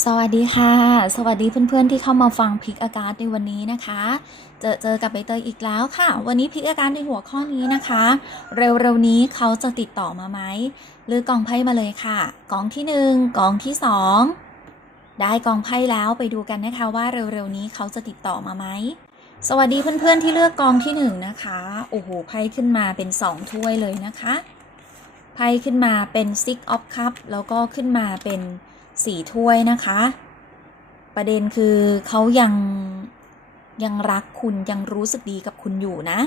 สวัสดีค่ะ สวัสดีเพื่อนๆที่เข้ามาฟังพิกอาการในวันนี้นะคะ เจอเจอกับใบเตยอีกแล้วค่ะ วันนี้พิกอาการในหัวข้อนี้นะคะ เร็วๆนี้เขาจะติดต่อมาไหมเลือกองไพ่มาเลยค่ะ กองที่หนึ่งกองที่สองได้กองไพ่แล้วไปดูกันนะคะว่าเร็วๆนี้เขาจะติดต่อมาไหมสวัสดีเพื่อนๆที่เลือกกองที่หนึ่งนะคะโอ้โหไพ่ขึ้นมาเป็นสองถ้วยเลยนะคะไพ่ขึ้นมาเป็น Six of Cup แล้วก็ขึ้นมาเป็น สี่ถ้วยนะคะ ประเด็นคือเขายังยังรักคุณยังรู้สึกดีกับคุณอยู่นะ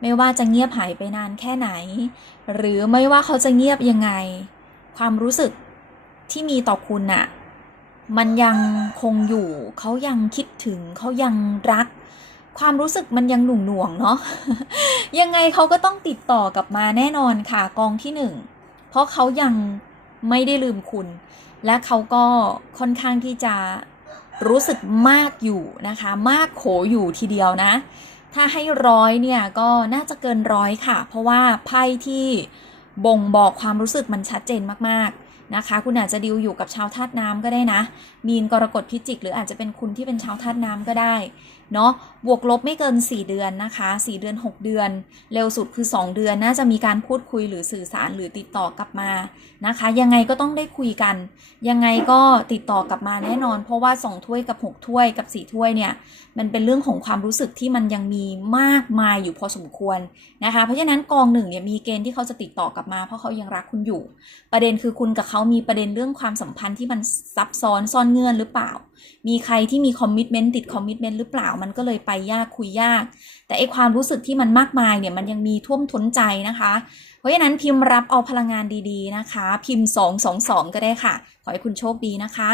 ไม่ว่าจะเงียบหายไปนานแค่ไหน หรือไม่ว่าเขาจะเงียบยังไง ความรู้สึกที่มีต่อคุณน่ะ มันยังคงอยู่ เขายังคิดถึง เขายังรัก ความรู้สึกมันยังหน่วงหน่วงเนาะ ยังไงเขาก็ต้องติดต่อกลับมาแน่นอนค่ะกองที่หนึ่ง เพราะเขายัง ไม่ได้ลืมคุณ และเขาก็ค่อนข้างที่จะรู้สึกมากอยู่นะคะ มากโขอยู่ทีเดียวนะ ถ้าให้ร้อยเนี่ยก็น่าจะเกินร้อยค่ะ เพราะว่าไพ่ที่บ่งบอกความรู้สึกมันชัดเจนมากๆ นะคะ คุณอาจจะดิวอยู่กับชาวธาตุน้ำก็ได้นะ มีนกรกฎพิจิก หรืออาจจะเป็นคุณที่เป็นชาวธาตุน้ำก็ได้เนาะบวกลบไม่เกิน 4 เดือนนะคะ 4 เดือน 6 เดือน เร็วสุดคือ 2 เดือนน่าจะมีการพูดคุยหรือสื่อสารหรือติดต่อกลับมานะคะ ยังไงก็ต้องได้คุยกัน ยังไงก็ติดต่อกลับมาแน่นอน เพราะว่า 2 ถ้วยกับ 6 ถ้วยกับ 4 ถ้วยเนี่ย มันเป็นเรื่องของความรู้สึกที่มันยังมีมากมายอยู่พอสมควรนะคะ เพราะฉะนั้นกองหนึ่งเนี่ยมีเกณฑ์ที่เขาจะติดต่อกลับมาเพราะเขายังรักคุณอยู่ ประเด็นคือคุณกับเขาามีประเด็นเรื่องความสัมพันธ์ที่มันซับซ้อนซ่อนเงื่อนหรือเปล่า มีใครที่มีคอมมิชเมนต์ติดคอมมิชเมนต์หรือเปล่า มันก็เลยไปยากคุยยาก แต่ไอความรู้สึกที่มันมากมายเนี่ยมันยังมีท่วมท้นใจนะคะ เพราะฉะนั้นพิมพ์รับเอาพลังงานดีๆนะคะ พิมพ์ 222 ก็ได้ค่ะ ขอให้คุณโชคดีนะคะ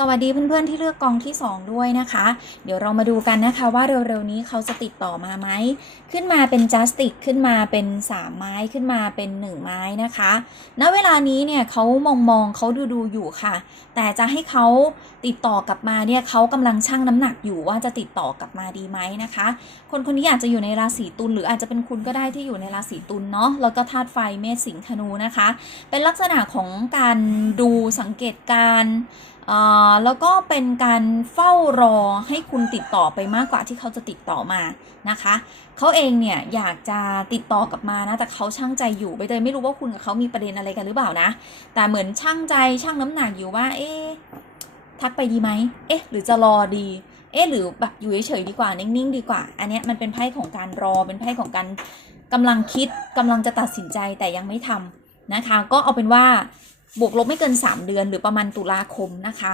สวัสดีเพื่อนๆที่เลือกกองที่ 2 ด้วยนะคะ เดี๋ยวเรามาดูกันนะคะว่าเร็วๆนี้เขาจะติดต่อมาไหม ขึ้นมาเป็นจัสติกขึ้นมาเป็น 3 ไม้ขึ้นมาเป็น 1 ไม้นะคะ ณ เวลานี้เนี่ยเขามองมองเขาดูดูอยู่ค่ะ แต่จะให้เขาติดต่อกลับมาเนี่ยเขากำลังชั่งน้ำหนักอยู่ว่าจะติดต่อกลับมาดีไหมนะคะ คนคนนี้อาจจะอยู่ในราศีตุลหรืออาจจะเป็นคุณก็ได้ที่อยู่ในราศีตุลเนาะ แล้วก็ธาตุไฟเมษสิงห์ธนูนะคะ เป็นลักษณะของการดูสังเกตการ แล้วก็เป็นการเฝ้ารอให้คุณติดต่อไปมากกว่าที่เขาจะติดต่อมานะคะเขาเองเนี่ยอยากจะติดต่อกลับมานะแต่เขาช่างใจอยู่ใบเตยไม่รู้ว่าคุณกับเขามีประเด็นอะไรกันหรือเปล่านะ แต่เหมือนช่างใจช่างน้ำหนักอยู่ว่า เอ๊ะทักไปดีไหมเอ๊ะ หรือจะรอดี เอ๊ะ หรือแบบอยู่เฉยๆดีกว่า นิ่งๆ ดีกว่า อันเนี้ยมันเป็นไพ่ของการรอ เป็นไพ่ของการกำลังคิดกำลังจะตัดสินใจแต่ยังไม่ทำนะคะ ก็เอาเป็นว่า บวกลบไม่เกิน 3 เดือนหรือประมาณตุลาคมนะคะ